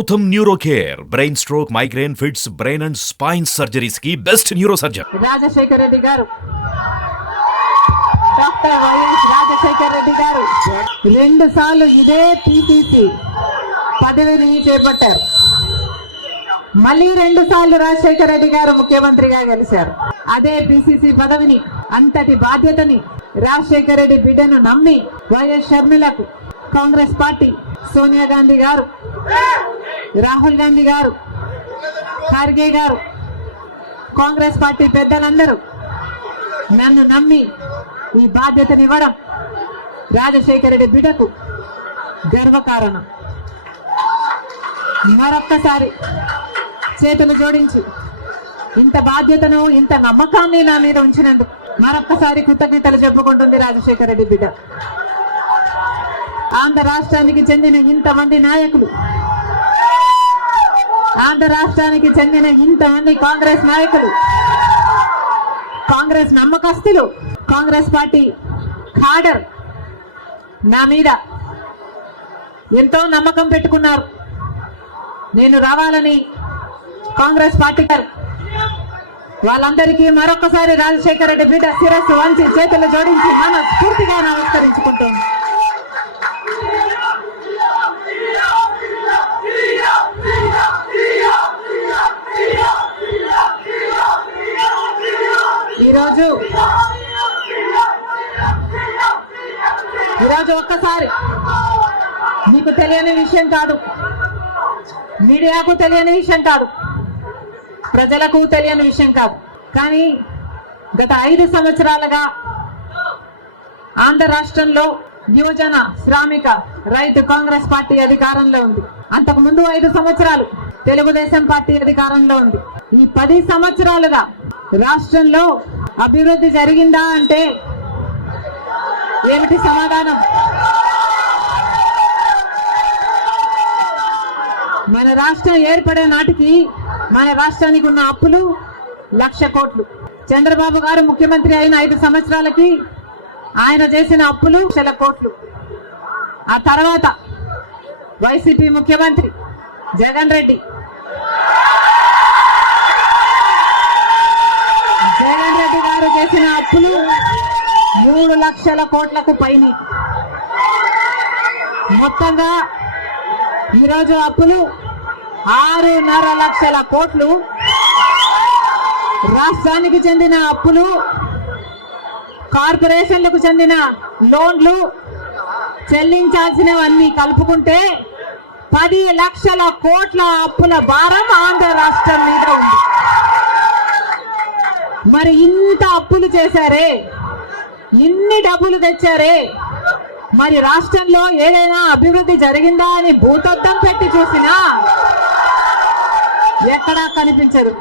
Gautam neuro care brain stroke migraine fits brain and spine surgeries కి best neurosurgeon Rajasekhar Reddy garu, doctor YS Rajasekhar Reddy గారు 2 సార్లు ఇదే PCC పదవిని చేపట్టారు. మళ్ళీ 2 సార్లు రాజశేఖర్ రెడ్డి గారు ముఖ్యమంత్రిగా గెలిచారు. అదే పిసిసి పదవిని, అంతటి బాధ్యతని రాజశేఖర్ రెడ్డి బిడ్డను నమ్మి వైఎస్ షర్మిలకు కాంగ్రెస్ పార్టీ, సోనియా గాంధీ గారు, రాహుల్ గాంధీ గారు, ఖార్గే గారు, కాంగ్రెస్ పార్టీ పెద్దలందరూ నన్ను నమ్మి ఈ బాధ్యతనివ్వడం రాజశేఖర రెడ్డి బిడ్డకు గర్వకారణం. మరొక్కసారి చేతులు జోడించి ఇంత బాధ్యతను, ఇంత నమ్మకాన్ని నా మీద ఉంచినందుకు మరొక్కసారి కృతజ్ఞతలు చెప్పుకుంటుంది రాజశేఖర రెడ్డి బిడ్డ. ఆంధ్ర రాష్ట్రానికి చెందిన ఇంతమంది నాయకులు, ఆంధ్ర రాష్ట్రానికి చెందిన ఇంతమంది కాంగ్రెస్ నాయకులు, కాంగ్రెస్ నమ్మకస్తులు, కాంగ్రెస్ పార్టీ ఖాడర్ నా మీద ఎంతో నమ్మకం పెట్టుకున్నారు. నేను రావాలని కాంగ్రెస్ పార్టీ వాళ్ళందరికీ మరొకసారి రాజశేఖర రెడ్డి బిడ్డ శిరస్సు వంచి చేతులు జోడించి మనస్ఫూర్తిగా నమస్కరించుకుంటాను. ఈరోజు ఒక్కసారి మీకు తెలియని విషయం కాదు, మీడియాకు తెలియని విషయం కాదు, ప్రజలకు తెలియని విషయం కాదు. కానీ గత 5 సంవత్సరాలుగా ఆంధ్ర రాష్ట్రంలో యువజన శ్రామిక రైతు కాంగ్రెస్ పార్టీ అధికారంలో ఉంది. అంతకు ముందు 5 సంవత్సరాలు తెలుగుదేశం పార్టీ అధికారంలో ఉంది. ఈ 10 సంవత్సరాలుగా రాష్ట్రంలో అభివృద్ధి జరిగిందా అంటే ఏమిటి సమాధానం? మన రాష్ట్రం ఏర్పడే నాటికి మన రాష్ట్రానికి ఉన్న అప్పులు 1,00,000 కోట్లు. చంద్రబాబు గారు ముఖ్యమంత్రి అయిన 5 సంవత్సరాలకి ఆయన చేసిన అప్పులు 1,00,000 కోట్లు. ఆ తర్వాత వైసీపీ ముఖ్యమంత్రి జగన్ రెడ్డి గారు చేసిన అప్పులు 3,00,000 కోట్లకు పైన. మొత్తంగా ఈరోజు అప్పులు 6.5 లక్షల కోట్లు. రాష్ట్రానికి చెందిన అప్పులు, కార్పొరేషన్లకు చెందిన లోన్లు చెల్లించాల్సినవన్నీ కలుపుకుంటే 10 లక్షల కోట్ల అప్పుల భారం ఆంధ్ర రాష్ట్రం మీద ఉంది. మరి ఇంత అప్పులు చేశారే, ఇన్ని డబ్బులు తెచ్చారే, మరి రాష్ట్రంలో ఏదైనా అభివృద్ధి జరిగిందా అని భూతద్దం పెట్టి చూసినా ఎక్కడా కనిపించదు.